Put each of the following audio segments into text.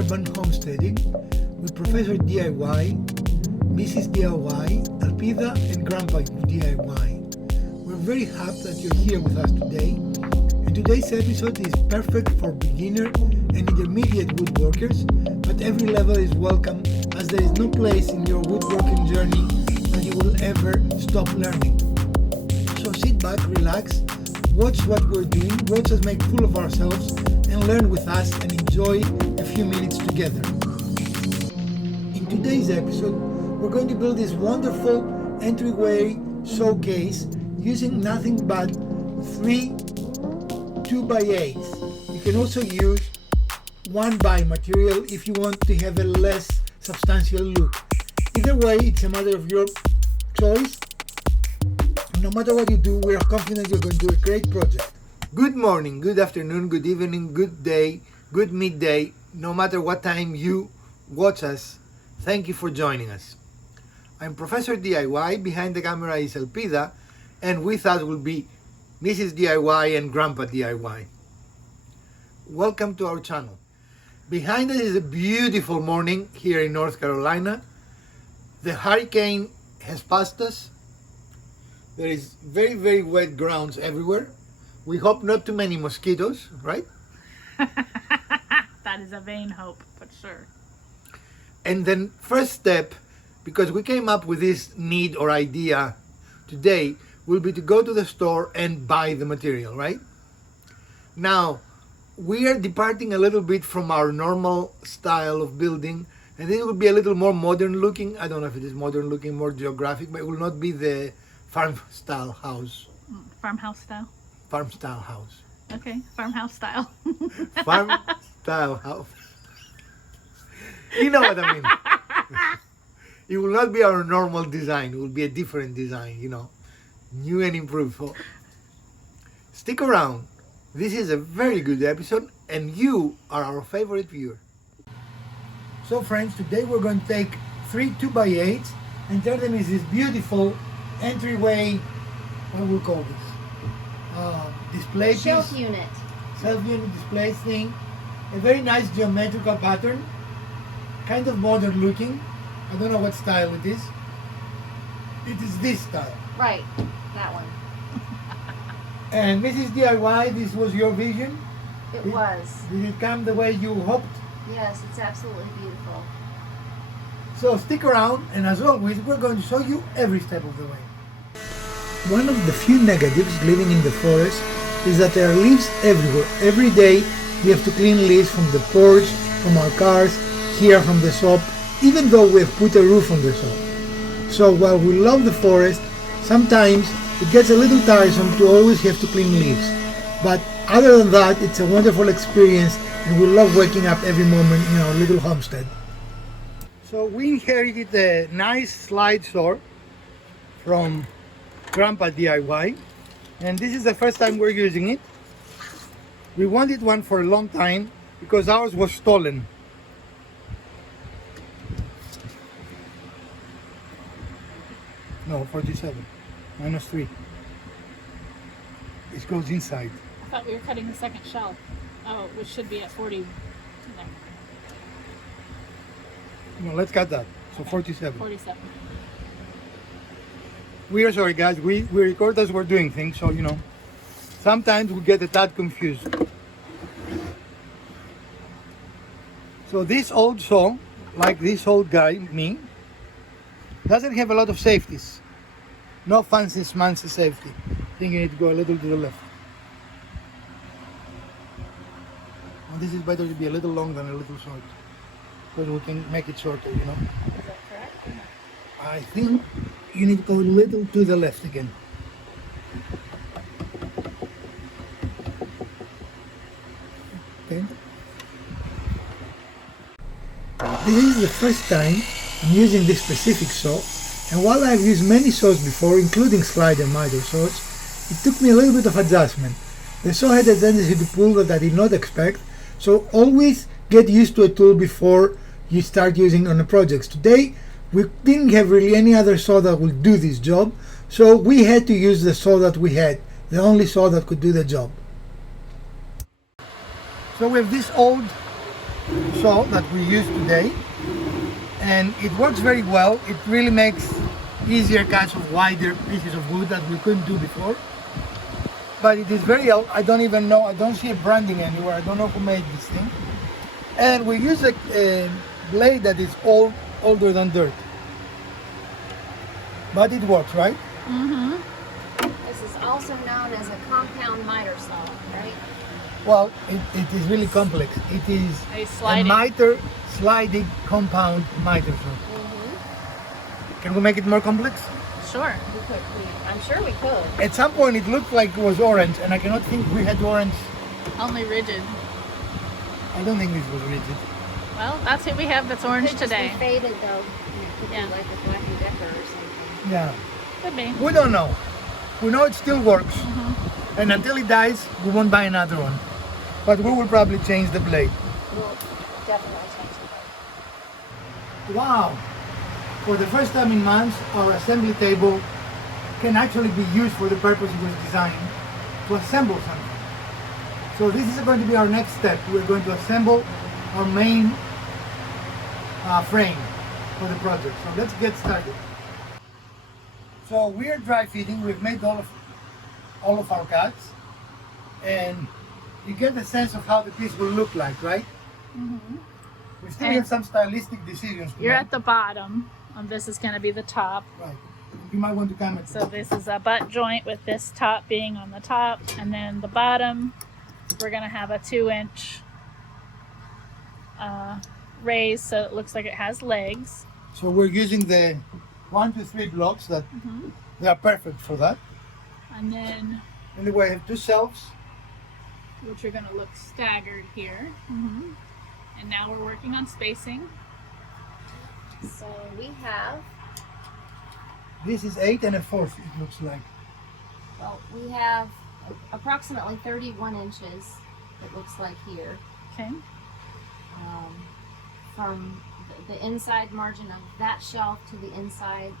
urban homesteading with Professor DIY, Mrs. DIY, Alpida, and Grandpa DIY. We're very happy that you're here with us today, and today's episode is perfect for beginner and intermediate woodworkers, but every level is welcome as there is no place in your woodworking journey that you will ever stop learning. So sit back, relax, watch what we're doing, watch us make fool of ourselves, and learn with us and enjoy a few minutes together. In today's episode, we're going to build this wonderful entryway showcase using nothing but 3 2x8s. You can also use 1x material if you want to have a less substantial look. Either way, it's a matter of your choice. No matter what you do, we are confident you're going to do a great project. Good morning, good afternoon, good evening, good day, good midday. No matter what time you watch us, thank you for joining us. I'm Professor DIY, behind the camera is Alpida, and with us will be Mrs. DIY and Grandpa DIY. Welcome to our channel. Behind us is a beautiful morning here in North Carolina. The hurricane has passed us. There is very, very wet grounds everywhere. We hope not too many mosquitoes, right? That is a vain hope, but sure. And then first step, because we came up with this need or idea today, will be to go to the store and buy the material, right? Now, we are departing a little bit from our normal style of building, and it will be a little more modern looking. I don't know if it is modern looking, more geographic, but it will not be the farm style house. Farmhouse style? Farm style house. Okay, farmhouse style. Farm style house. You know what I mean. It will not be our normal design. It will be a different design, you know. New and improved. So stick around. This is a very good episode and you are our favorite viewer. So friends, today we're going to take 3 2x8s and turn them into this beautiful entryway, what we'll call this? Display piece. Shelf unit. Shelf unit display thing. A very nice geometrical pattern. Kind of modern looking. I don't know what style it is. It is this style. Right, that one. And Mrs. DIY, this was your vision? It was. Did it come the way you hoped? Yes, it's absolutely beautiful. So stick around, and as always, we're going to show you every step of the way. One of the few negatives living in the forest is that there are leaves everywhere. Every day we have to clean leaves from the porch, from our cars, here from the shop, even though we have put a roof on the shop. So while we love the forest, sometimes it gets a little tiresome to always have to clean leaves. But other than that, it's a wonderful experience and we love waking up every moment in our little homestead. So we inherited a nice slide saw from Grandpa DIY, and this is the first time we're using it. We wanted one for a long time because ours was stolen. No, 47 minus 3. It goes inside. I thought we were cutting the second shelf. Oh, which should be at 40. No, let's cut that. So 47. 47. We are sorry guys, we record as we're doing things, so you know, sometimes we get a tad confused. So this old saw, like this old guy, me, doesn't have a lot of safeties. No fancy smancy safety. I think you need to go a little to the left. And this is better to be a little long than a little short, because we can make it shorter, you know. Is that correct? I think you need to go a little to the left again. Okay. This is the first time I'm using this specific saw, and while I've used many saws before, including slide and miter saws, it took me a little bit of adjustment. The saw had a tendency to pull that I did not expect, so always get used to a tool before you start using on a project. Today we didn't have really any other saw that would do this job, so we had to use the saw that we had, the only saw that could do the job. So we have this old saw that we use today, and it works very well. It really makes easier cuts of wider pieces of wood that we couldn't do before. But it is very, I don't even know, I don't see a branding anywhere. I don't know who made this thing. And we use a blade that is older than dirt. But it works, right? Mm-hmm. This is also known as a compound miter saw, right? Well, it is really complex. It is A sliding. miter sliding compound miter saw. Can we make it more complex? Sure. We could, I'm sure we could. At some point it looked like it was orange, and I cannot think we had orange. Only rigid. I don't think this was rigid. Well, that's what we have that's orange Could just today. be faded though. It could Yeah. be like a Black and Decker or something. Yeah. Could be. We don't know. We know it still works. And until it dies, we won't buy another one. But we will probably change the blade. We'll definitely change it. Wow! For the first time in months, our assembly table can actually be used for the purpose it was designed, to assemble something. So this is going to be our next step. We're going to assemble our main frame for the project. So let's get started. So we are dry fitting. We've made all of our cuts, and you get a sense of how the piece will look like, right? We still And have some stylistic decisions to You're make. at the bottom, and this is going to be the top. Right. You might want to comment. So this is a butt joint with this top being on the top, and then the bottom, we're going to have a 2-inch raise, so it looks like it has legs. So we're using the 1, 2, 3 blocks that they are perfect for that. And then, Anyway, I have 2 shelves. which are going to look staggered here. And now we're working on spacing. So we have, This is 8 1/4. It looks like. well, we have approximately 31 inches, it looks like here, Okay. from the inside margin of that shelf to the inside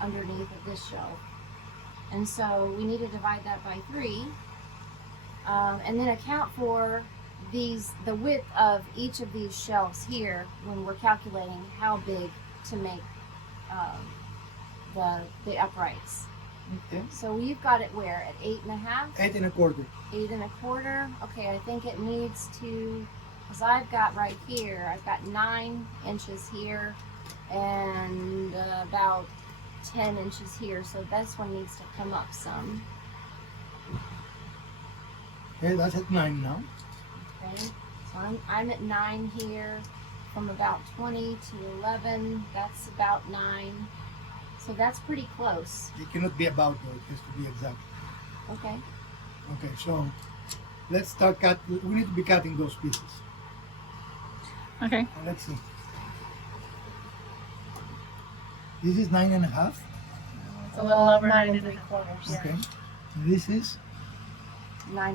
underneath of this shelf. And so we need to divide that by 3, and then account for the width of each of these shelves here when we're calculating how big to make the uprights. Okay. So we've got it where at 8 1/2, 8 1/4. 8 1/4. Okay, I think it needs to, because I've got right here, I've got 9 inches here and about 10 inches here. So this one needs to come up some. Okay, that's at 9 now. Okay, so I'm at 9 here, from about 20 to 11. That's about 9. So that's pretty close. It cannot be about though. It has to be exact. Okay. Okay, so let's start cut. We need to be cutting those pieces. Okay. Let's see. This is 9 1/2. It's a little over 9 9 3/4. Okay. This is 9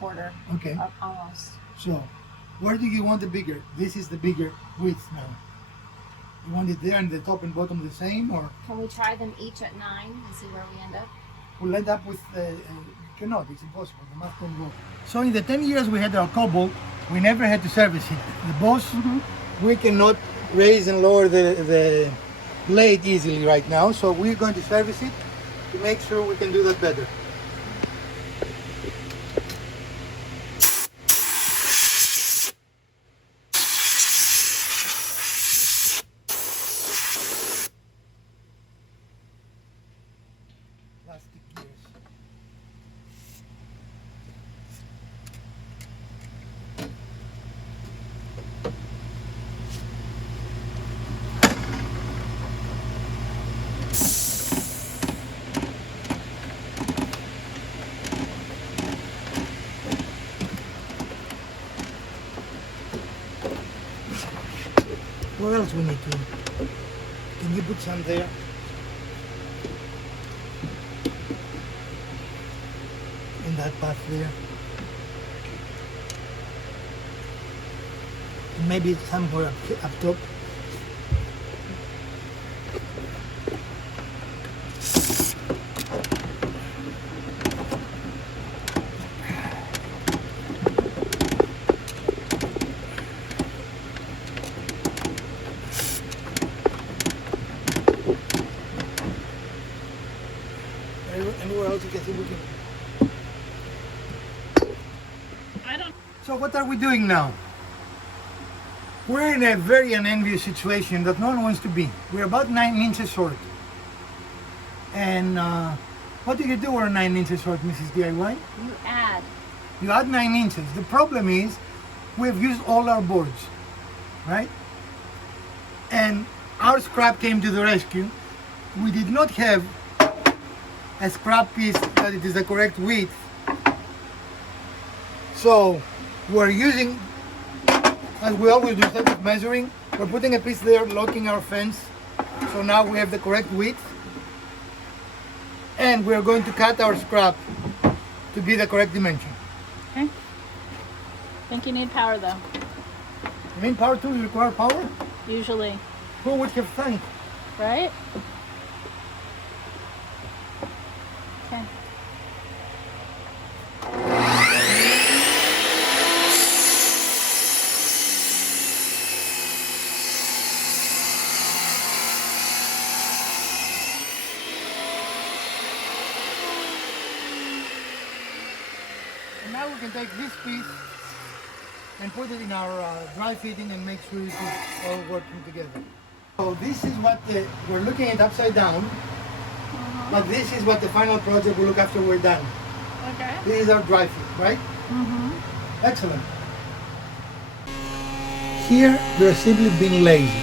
1/4. okay. Up almost. So, where do you want the bigger? This is the bigger width now. You want it there and the top and bottom the same, or Can we try them each at 9 and see where we end up? we'll end up with cannot. It's impossible. The math don't work. So in the 10 years we had our Cobalt, we never had to service it. The Boss, we cannot raise and lower the blade easily right now, so we're going to service it to make sure we can do that better. Plastic gears. What else we need to? Can you put some there? In that path there. Maybe somewhere up top. see if we can. I don't. So what are we doing now? We're in a very unenvious situation that no one wants to be. We're about 9 inches short. And what do you do when 9 inches short, Mrs. DIY? You add. You add 9 inches. The problem is we've used all our boards, right? And our scrap came to the rescue. We did not have a scrap piece that it is the correct width. So we're using, as we always do, instead of measuring, we're putting a piece there, locking our fence. So now we have the correct width. And we're going to cut our scrap to be the correct dimension. Okay. Think you need power though. You mean power tools require power? Usually, Who would have thought? right? Okay. And now we can take this piece and put it in our dry fitting and make sure it is all working together. So this is what we're looking at upside down, but this is what the final project will look after we're done. Okay. This is our dry fit, right? Mm-hmm. Excellent. Here we're simply being lazy.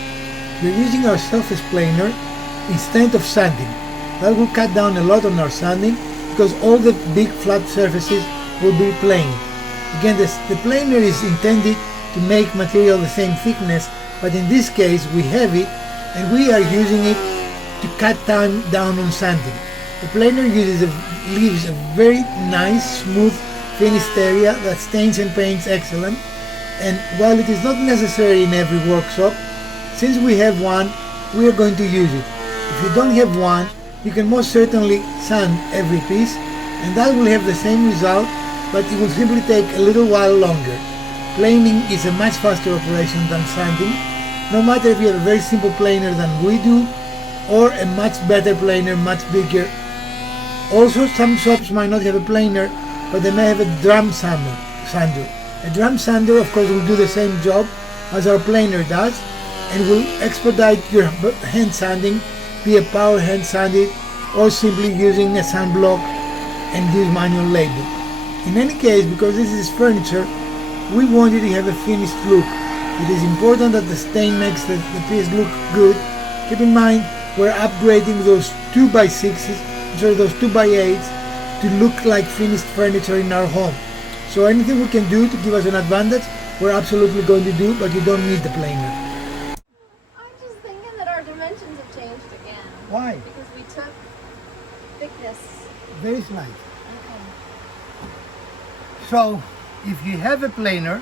We're using our surface planer instead of sanding. That will cut down a lot on our sanding because all the big flat surfaces will be planed. Again, the planer is intended to make material the same thickness, but in this case we have it and we are using it to cut time down on sanding. The planer leaves a very nice, smooth, finished area that stains and paints excellent. And while it is not necessary in every workshop, since we have one, we are going to use it. If you don't have one, you can most certainly sand every piece, and that will have the same result, but it will simply take a little while longer. Planing is a much faster operation than sanding, no matter if you have a very simple planer than we do, or a much better planer, much bigger. Also, some shops might not have a planer, but they may have a drum sander. A drum sander, of course, will do the same job as our planer does, and will expedite your hand sanding, be a power hand sanded, or simply using a sand block and use manual labor. In any case, because this is furniture, we wanted to have a finished look. It is important that the stain makes the piece look good. Keep in mind, we're upgrading those 2x6s, those 2x8s, to look like finished furniture in our home. So anything we can do to give us an advantage, we're absolutely going to do, but you don't need the planer. I'm just thinking that our dimensions have changed again. Why? Because we took thickness. Very slight. Okay. So if you have a planer,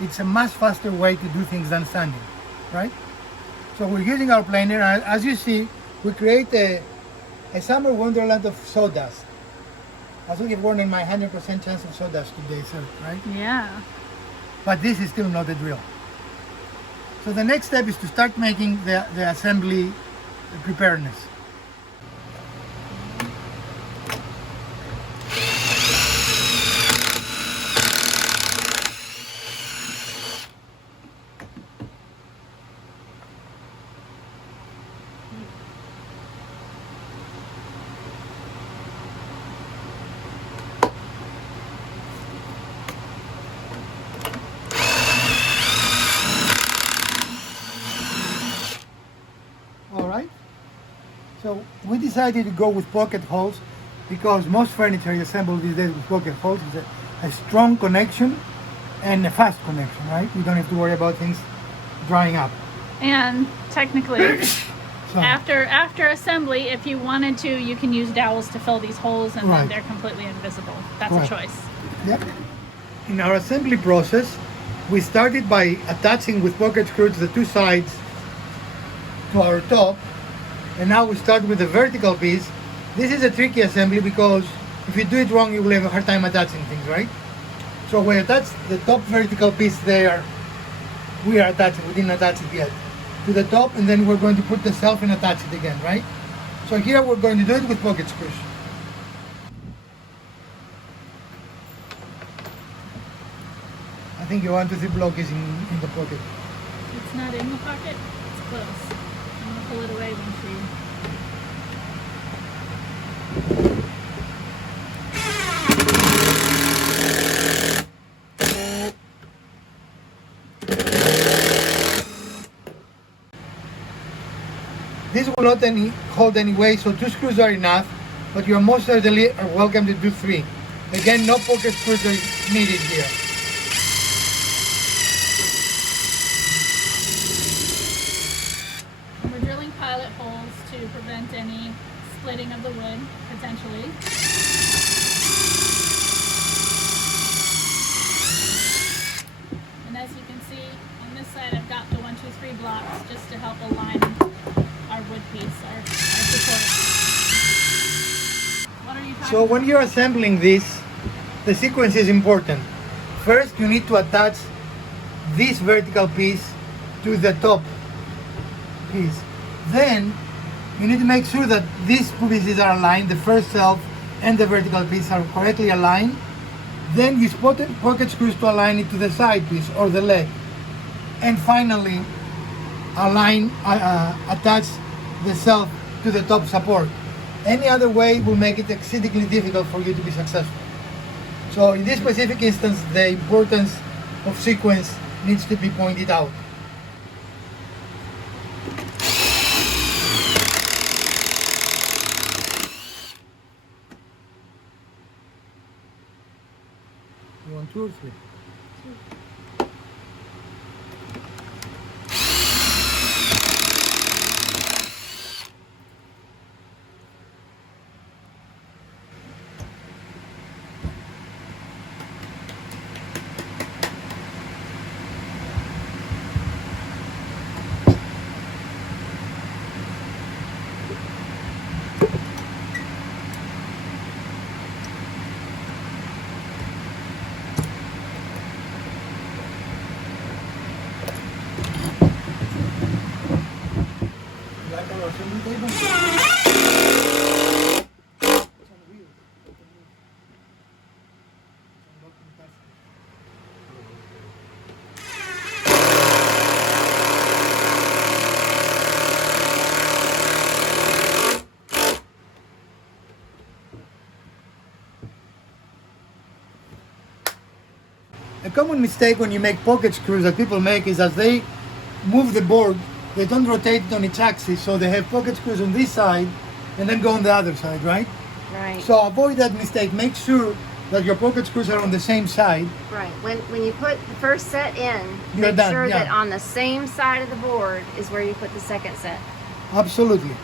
it's a much faster way to do things than sanding, right? So we're using our planer, and as you see, we create a summer wonderland of sawdust. As we have won in my 100% chance of sawdust today, sir, right? Yeah. But this is still not a drill. So the next step is to start making the assembly preparedness. So we decided to go with pocket holes because most furniture is assembled these days with pocket holes. It's a strong connection and a fast connection, right? We don't have to worry about things drying up. And technically, So, after assembly, if you wanted to, you can use dowels to fill these holes, and Right. then they're completely invisible. That's Right. a choice. yep. In our assembly process, we started by attaching with pocket screws the two sides to our top, and now we start with the vertical piece. This is a tricky assembly because if you do it wrong, you will have a hard time attaching things, right? So we attach the top vertical piece there. We are attaching, we didn't attach it yet, to the top, and then we're going to put the shelf and attach it again, right? So here we're going to do it with pocket screws. I think your 1, 2, 3 block is in the pocket. It's not in the pocket. It's close. I'm gonna pull it away once we. This will not hold anyway, so 2 screws are enough, but you are most certainly are welcome to do 3. Again, no pocket screws are needed here. We're drilling pilot holes to prevent any splitting of the wood, potentially. And as you can see, on this side I've got the 1, 2, 3 blocks just to help align our wood piece, our support. What are you talking So about? when you're assembling this, the sequence is important. First, you need to attach this vertical piece to the top piece. Then, you need to make sure that these two pieces are aligned, the first shelf and the vertical piece are correctly aligned. Then you spot pocket screws to align it to the side piece or the leg. And finally, attach the shelf to the top support. Any other way will make it exceedingly difficult for you to be successful. So in this specific instance, the importance of sequence needs to be pointed out. You want 2 or 3? Like our assembly table? A common mistake when you make pocket screws that people make is as they move the board, they don't rotate it on its axis, so they have pocket screws on this side and then go on the other side, right? Right. So avoid that mistake. Make sure that your pocket screws are on the same side. Right. When you put the first set in, You're make done, sure yeah. that on the same side of the board is where you put the second set. Absolutely.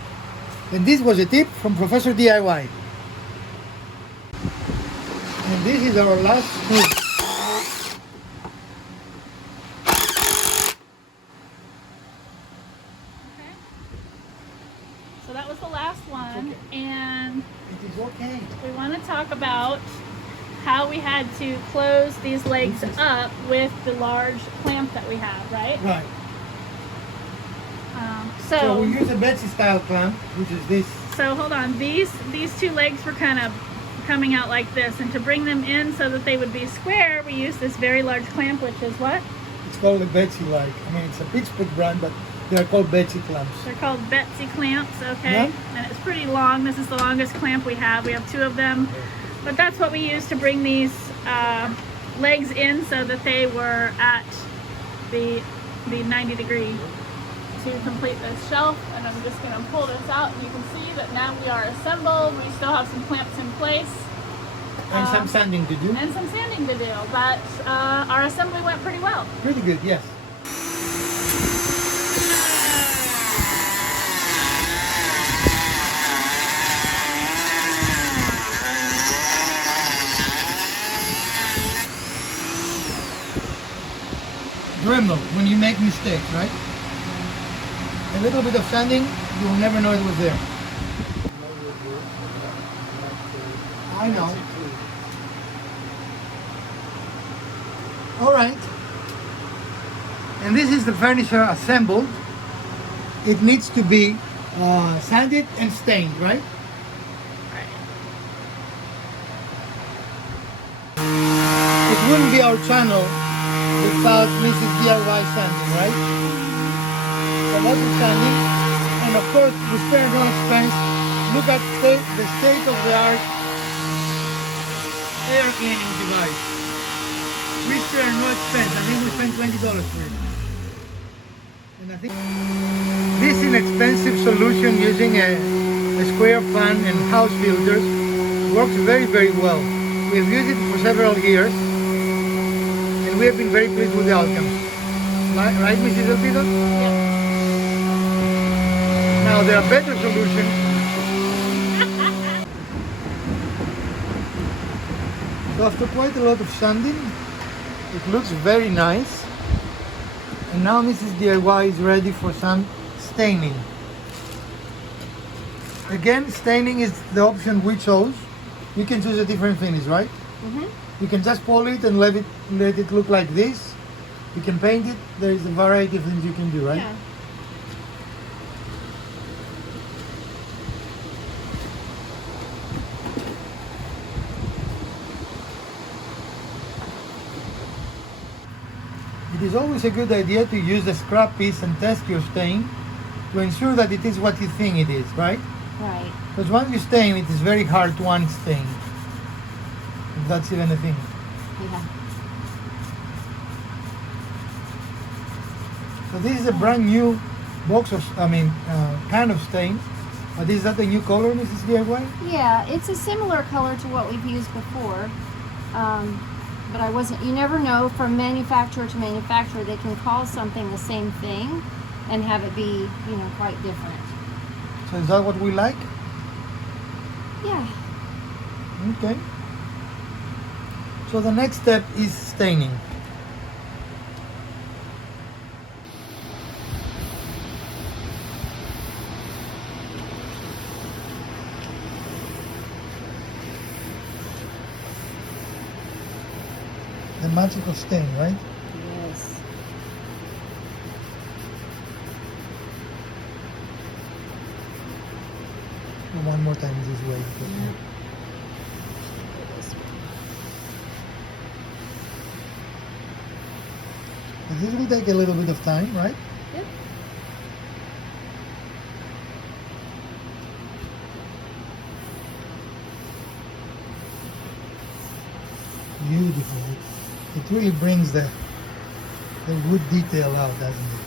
And this was a tip from Professor DIY. And this is our last screw. Okay. So that was the last one, and It is okay. we want to talk about how we had to close these legs up with the large clamp that we have, right? Right. So So we use a Betsy style clamp, which is this. So hold on, these two legs were kind of coming out like this, and to bring them in so that they would be square, we use this very large clamp, which is what? It's called a Betsy like. I mean, it's a Pittsburgh brand, but they are called Betsy clamps. They're called Betsy clamps, okay? Yeah. And it's pretty long. This is the longest clamp we have. We have 2 of them. But that's what we use to bring these legs in so that they were at the 90 degree to complete this shelf. And I'm just going to pull this out, and you can see that now we are assembled. We still have some clamps in place. And some sanding to do. And some sanding to do, but our assembly went pretty well. Pretty good, yes. Remember, when you make mistakes, right? A little bit of sanding, you will never know it was there. I know. All right. And this is the furniture assembled. It needs to be sanded and stained, right? It wouldn't be our channel without Mrs. DIY sanding, right? A lot of sanding, and of course we spare no expense. Look at the state-of-the-art air cleaning device. We spare no expense. I think we spent $20 for it. And I think this inexpensive solution using a square fan and house filters works very, very well. We've used it for several years and we have been very pleased with the outcomes. Right, Mrs. Elpido? Yep. Now there are better solutions. So after quite a lot of sanding, it looks very nice. And now Mrs. DIY is ready for some staining. Again, staining is the option we chose. You can choose a different finish, right? Mm-hmm. You can just polish it and let it look like this. You can paint it. There is a variety of things you can do, right? Yeah. It is always a good idea to use a scrap piece and test your stain to ensure that it is what you think it is, right? Right. Because once you stain, it is very hard to unstain. If that's even a thing. Yeah. So this is a brand new box of, can of stain. But is that a new color, Mrs. DIY? Yeah, it's a similar color to what we've used before. But you never know, from manufacturer to manufacturer, they can call something the same thing and have it be, quite different. So is that what we like? Yeah. Okay. So the next step is staining. The magical stain, right? Yes. One more time this way. Because But this will take a little bit of time, right? Yep. Beautiful. It really brings the wood detail out, doesn't it?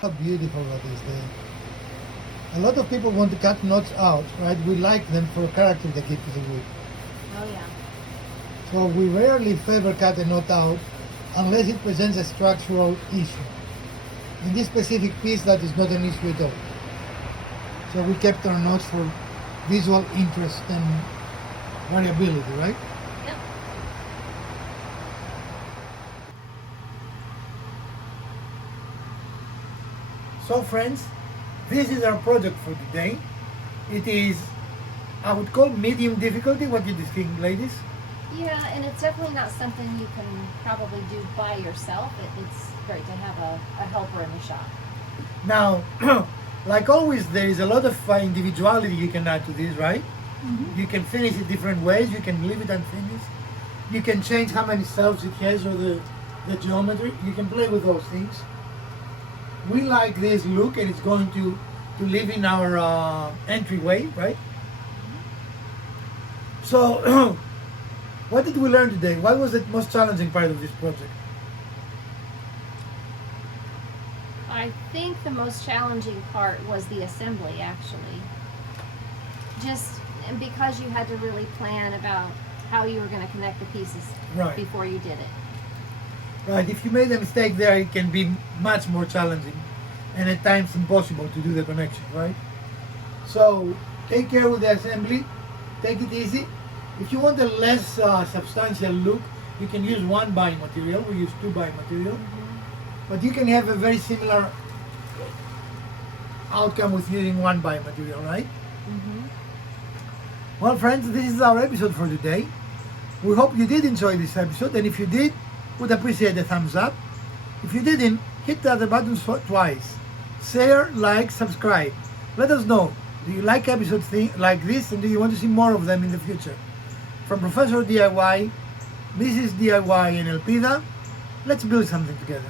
How beautiful that is there. A lot of people want to cut knots out, right? We like them for character they give to the wood. Oh yeah. So we rarely favor cut a knot out unless it presents a structural issue. In this specific piece, that is not an issue at all. So we kept our knots for visual interest and variability, right? Yep. So friends, this is our project for today. It is, I would call medium difficulty. What do you think, ladies? Yeah, and it's definitely not something you can probably do by yourself. It's great to have a helper in the shop. Now, like always, there is a lot of individuality you can add to this, right? Mm-hmm. You can finish it different ways. You can leave it unfinished. You can change how many shelves it has or the geometry. You can play with those things. We like this look, and it's going to live in our entryway, right? So What did we learn today? What was the most challenging part of this project? I think the most challenging part was the assembly, actually. Just because you had to really plan about how you were going to connect the pieces Right. before you did it. Right, if you made a mistake there, it can be much more challenging and at times impossible to do the connection, right? So take care with the assembly, take it easy. If you want a less substantial look, you can use 1x material. We use 2x material, but you can have a very similar outcome with using 1x material, right? Well, friends, this is our episode for today. We hope you did enjoy this episode, and if you did, would appreciate a thumbs up. If you didn't, hit the other buttons twice. Share, like, subscribe. Let us know. Do you like episodes like this, and do you want to see more of them in the future? From Professor DIY, Mrs. DIY, and Elpida, let's build something together.